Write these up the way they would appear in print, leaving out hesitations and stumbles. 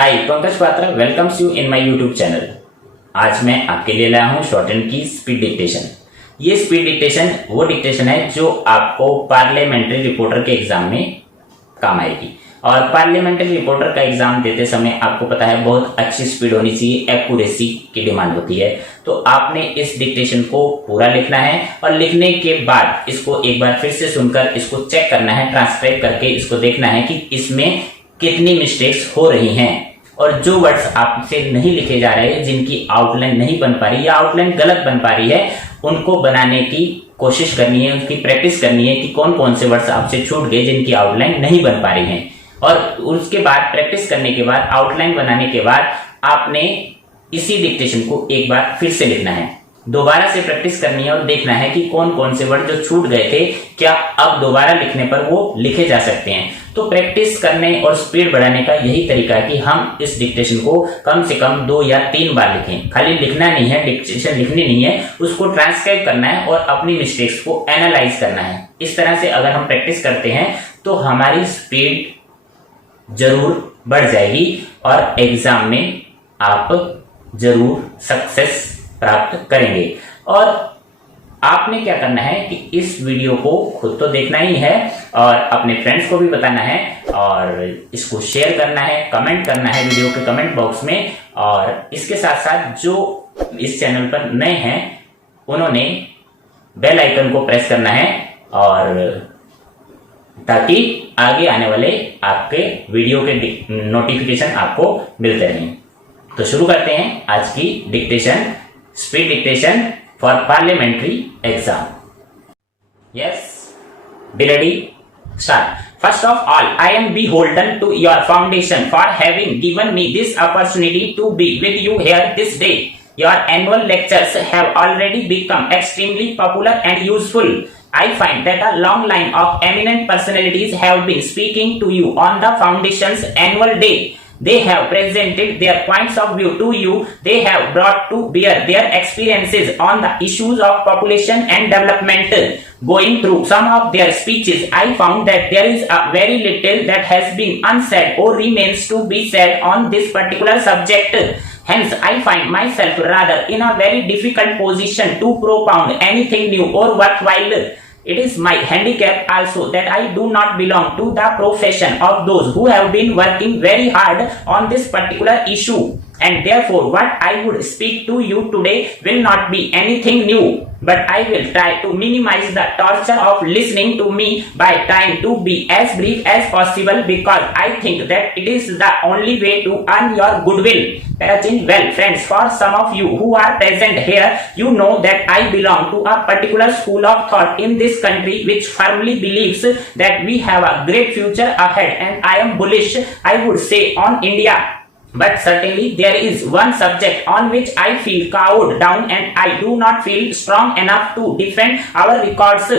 Hi, Pankaj Patra welcomes you in my YouTube channel. आज मैं आपके लिए लाया हूं शॉर्ट हैंड की स्पीड डिक्टेशन। ये स्पीड डिक्टेशन वो डिक्टेशन है जो आपको पार्लियामेंट्री रिपोर्टर के एग्जाम में काम आएगी। और पार्लियामेंट्री रिपोर्टर का एग्जाम देते समय आपको पता है बहुत अच्छी स्पीड होनी चाहिए, एक्यूरेसी की डिमांड होती है। तो आपने इस डिक्टेशन को पूरा लिखना है और लिखने के बाद इसको एक बार फिर से सुनकर इसको चेक करना है, ट्रांसक्राइब करके इसको देखना है कि इसमें कितनी मिस्टेक्स हो रही हैं। और जो वर्ड्स आपसे नहीं लिखे जा रहे, जिनकी आउटलाइन नहीं बन पा रही या आउटलाइन गलत बन पा रही है, उनको बनाने की कोशिश करनी है, उसकी प्रैक्टिस करनी है कि कौन कौन से वर्ड्स आपसे छूट गए जिनकी आउटलाइन नहीं बन पा रही हैं। और उसके बाद प्रैक्टिस करने के बाद, आउटलाइन बनाने के बाद आपने इसी डिक्टेशन को एक बार फिर से लिखना है, दोबारा से प्रैक्टिस करनी है और देखना है कि कौन कौन से वर्ड जो छूट गए थे क्या अब दोबारा लिखने पर वो लिखे जा सकते हैं। तो प्रैक्टिस करने और स्पीड बढ़ाने का यही तरीका है कि हम इस डिक्टेशन को कम से कम 2 या 3 बार लिखें। खाली लिखना नहीं है, डिक्टेशन लिखनी नहीं है, उसको ट्रांसक्राइब करना है और अपनी मिस्टेक्स को एनालाइज करना है। इस तरह से अगर हम प्रैक्टिस करते हैं तो हमारी स्पीड जरूर बढ़ जाएगी और एग्जाम में आप जरूर सक्सेस प्राप्त करेंगे। और आपने क्या करना है कि इस वीडियो को खुद तो देखना ही है और अपने फ्रेंड्स को भी बताना है और इसको शेयर करना है, कमेंट करना है वीडियो के कमेंट बॉक्स में। और इसके साथ साथ जो इस चैनल पर नए हैं उन्होंने बेल आइकन को प्रेस करना है और ताकि आगे आने वाले आपके वीडियो के नोटिफिकेशन आपको मिलते रहें। तो शुरू करते हैं आज की dictation, speed dictation for parliamentary exam. Yes, be ready, start. First of all, I am beholden to your foundation for having given me this opportunity to be with you here this day. Your annual lectures have already become extremely popular and useful. I find that a long line of eminent personalities have been speaking to you on the foundation's annual day. They have presented their points of view to you. They have brought to bear their experiences on the issues of population and development. Going through some of their speeches, I found that there is a very little that has been unsaid or remains to be said on this particular subject. Hence, I find myself rather in a very difficult position to propound anything new or worthwhile. It is my handicap also that I do not belong to the profession of those who have been working very hard on this particular issue, and therefore what I would speak to you today will not be anything new, but I will try to minimize the torture of listening to me by trying to be as brief as possible, because I think that it is the only way to earn your goodwill. Well, friends, for some of you who are present here, you know that I belong to a particular school of thought in this country which firmly believes that we have a great future ahead, and I am bullish, I would say, on India. But certainly there is one subject on which I feel cowed down and I do not feel strong enough to defend our records,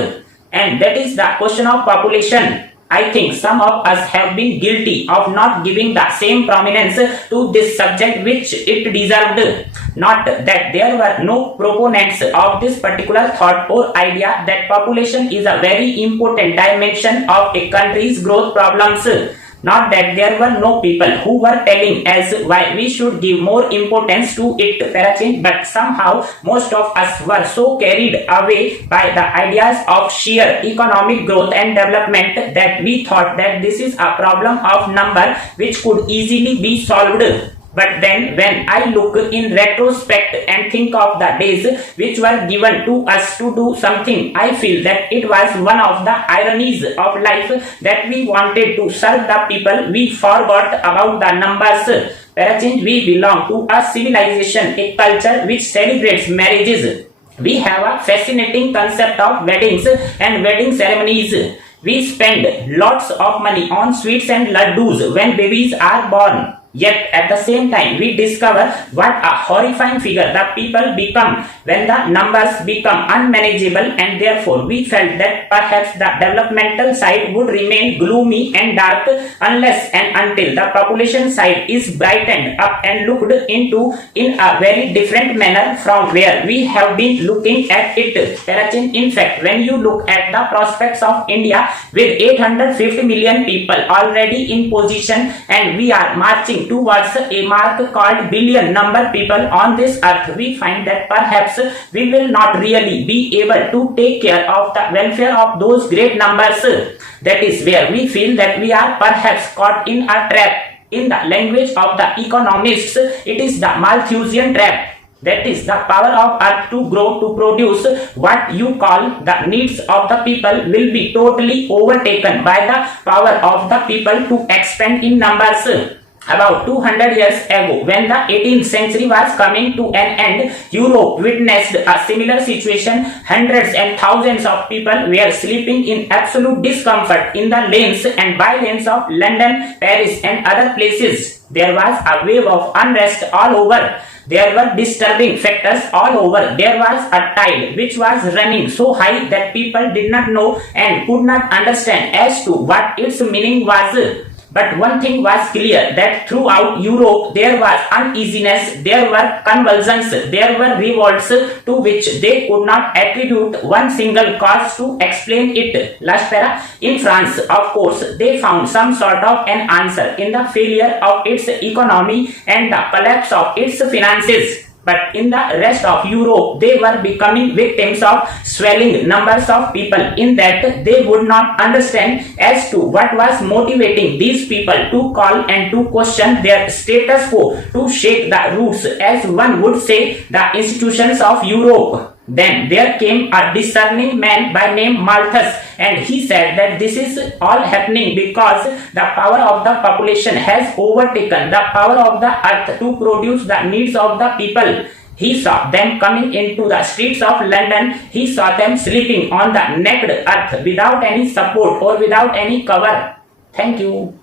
and that is the question of population. I think some of us have been guilty of not giving the same prominence to this subject which it deserved. Not that there were no proponents of this particular thought or idea that population is a very important dimension of a country's growth problems. Not that there were no people who were telling us why we should give more importance to it, but somehow most of us were so carried away by the ideas of sheer economic growth and development that we thought that this is a problem of number which could easily be solved. But then when I look in retrospect and think of the days which were given to us to do something, I feel that it was one of the ironies of life that we wanted to serve the people, we forgot about the numbers. We belong to a civilization, a culture which celebrates marriages. We have a fascinating concept of weddings and wedding ceremonies. We spend lots of money on sweets and laddus when babies are born. Yet at the same time we discover what a horrifying figure the people become when the numbers become unmanageable, and therefore we felt that perhaps the developmental side would remain gloomy and dark unless and until the population side is brightened up and looked into in a very different manner from where we have been looking at it. In fact, when you look at the prospects of India with 850 million people already in position, and we are marching advancing towards a mark called billion number people on this earth, we find that perhaps we will not really be able to take care of the welfare of those great numbers. That is where we feel that we are perhaps caught in a trap. In the language of the economists, it is the Malthusian trap. That is the power of earth to grow, to produce what you call the needs of the people will be totally overtaken by the power of the people to expand in numbers. About 200 years ago, when the 18th century was coming to an end, Europe witnessed a similar situation. Hundreds and thousands of people were sleeping in absolute discomfort in the lanes and bylanes of London, Paris and other places. There was a wave of unrest all over. There were disturbing factors all over. There was a tide which was running so high that people did not know and could not understand as to what its meaning was. But one thing was clear, that throughout Europe there was uneasiness, there were convulsions, there were revolts to which they could not attribute one single cause to explain it. Last para. In France, of course, they found some sort of an answer in the failure of its economy and the collapse of its finances. But in the rest of Europe, they were becoming victims of swelling numbers of people, in that they would not understand as to what was motivating these people to call and to question their status quo, to shake the roots, as one would say, the institutions of Europe. Then there came a discerning man by name Malthus, and he said that this is all happening because the power of the population has overtaken the power of the earth to produce the needs of the people. He saw them coming into the streets of London. He saw them sleeping on the naked earth without any support or without any cover. Thank you.